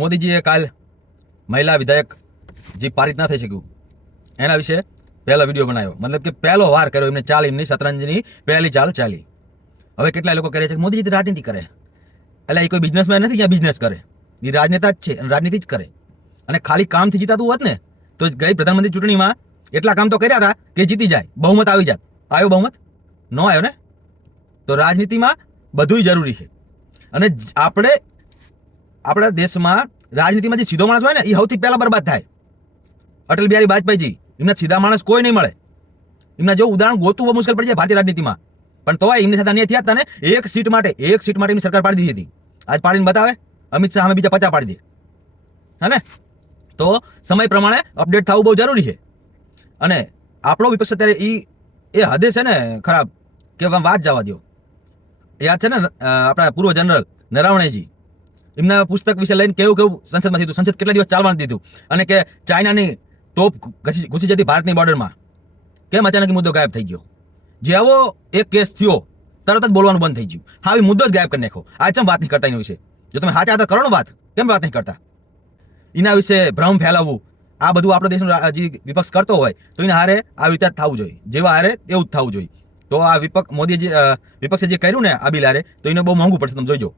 મોદીજીએ કાલ મહિલા વિધાયક જે પારિત ના થઈ શક્યું એના વિશે પહેલો વિડીયો બનાવ્યો, મતલબ કે પહેલો વાર કર્યો એમને ચાલ, એમની શતરંજની પહેલી ચાલ ચાલી. હવે કેટલા લોકો કહે છે કે મોદીજી રાજનીતિ કરે, એટલે એ કોઈ બિઝનેસમેન નથી જ્યાં બિઝનેસ કરે, એ રાજનેતા જ છે અને રાજનીતિ જ કરે. અને ખાલી કામથી જીતાતું હોત ને તો ગઈ પ્રધાનમંત્રી ચૂંટણીમાં એટલા કામ તો કર્યા હતા કે જીતી જાય, બહુમત આવી જાત. આવ્યો બહુમત? ન આવ્યો ને. તો રાજનીતિમાં બધું જરૂરી છે. અને આપણે આપણા દેશમાં રાજનીતિમાં જે સીધો માણસ હોય ને એ સૌથી પહેલા બરબાદ થાય. અટલ બિહારી વાજપેયીજી, એમના સીધા માણસ કોઈ નહીં મળે. એમના જેવું ઉદાહરણ ગોતવું બહુ મુશ્કેલ પડી જાય ભારતીય રાજનીતિમાં. પણ તોય એમની સાથે અન્યાય થયા હતા ને. એક સીટ માટે એમની સરકાર પાડી દીધી હતી. આજ પાડીને બતાવે, અમિત શાહ અમે બીજા 50 પાડી દે. હે ને? તો સમય પ્રમાણે અપડેટ થવું બહુ જરૂરી છે. અને આપણો વિપક્ષ અત્યારે એ હદે છે ને ખરાબ કે વાત જવા દો. યાદ છે ને આપણા પૂર્વ જનરલ નરાવણેજી, એમના પુસ્તક વિશે લઈને કેવું સંસદમાં થયું, સંસદ કેટલા દિવસ ચાલવાનું દીધું, અને કે ચાઇનાની તોપ ઘૂસી જતી ભારતની બોર્ડરમાં. કેમ અચાનક મુદ્દો ગાયબ થઈ ગયો? જેવો એક કેસ થયો તરત જ બોલવાનું બંધ થઈ ગયું. હા, એ મુદ્દો જ ગાયબ કરી નાખો. આ ચમ વાત નહીં કરતા એના વિશે? જો તમે સાચા હતા કરો ને વાત, કેમ વાત નહીં કરતા? એના વિશે ભ્રમ ફેલાવવું, આ બધું આપણો દેશનો જે વિપક્ષ કરતો હોય તો એને હારે આવી રીતે જ થવું જોઈએ, જેવા હારે એવું જ થવું જોઈએ. તો આ વિપક્ષે જે કર્યું ને આ બિલ હારે, તો એને બહુ મોંઘું પડશે, તમે જોઈજો.